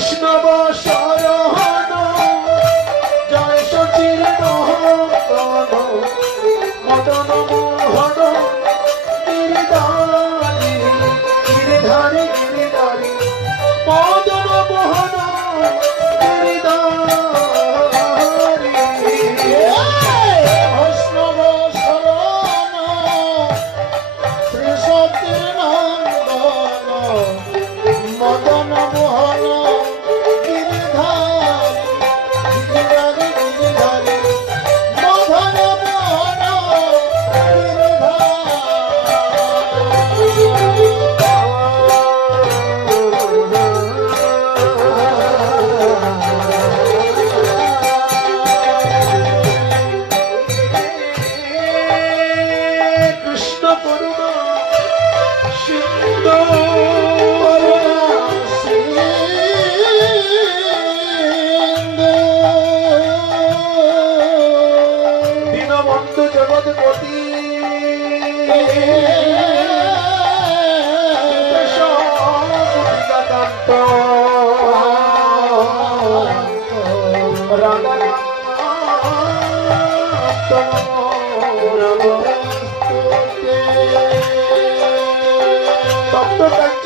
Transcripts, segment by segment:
Krishna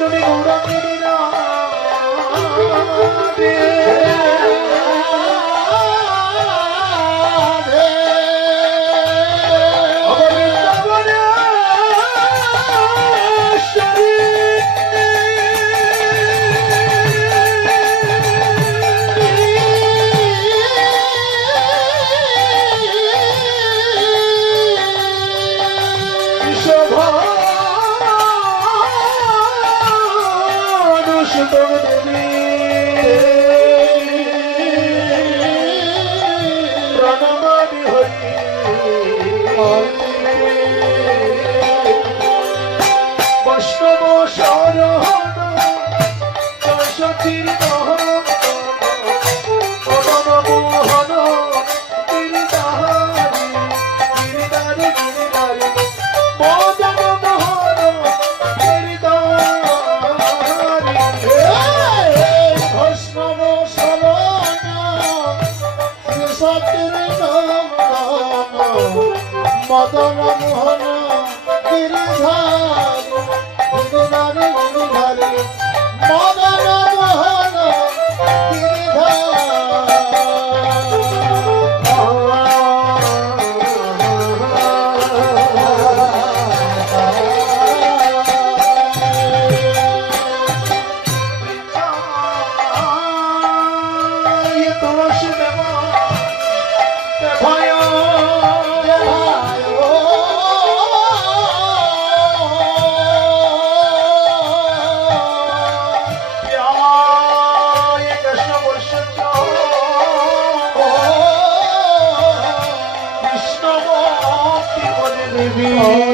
তুমি Madan Mohan Giridhar Oh.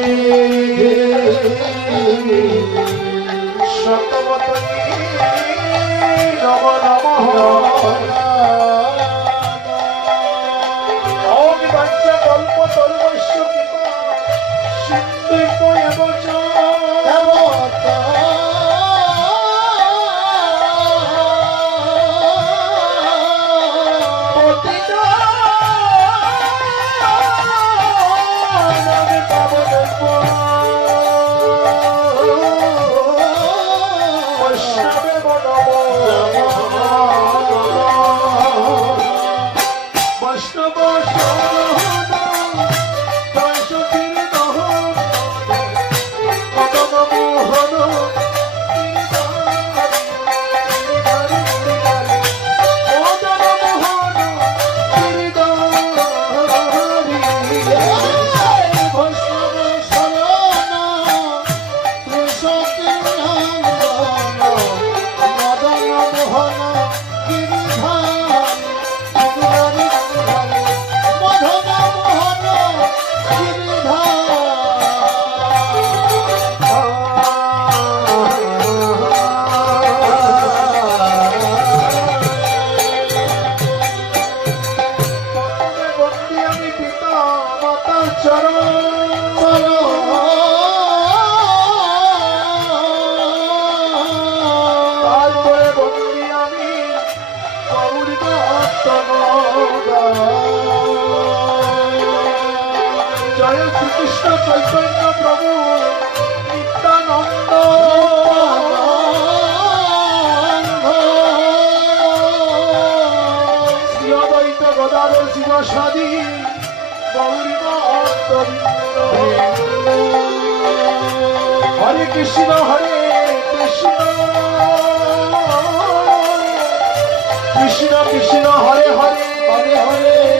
Krishna Chaitanya প্রভু, নিত্যানন্দ। শ্রীঅদ্বৈত গদার শিবসাদী, গৌরীব অন্তরিন্দ হরে কৃষ্ণ হরে কৃষ্ণ। কৃষ্ণ কৃষ্ণ, হরে হরে হরে হরে।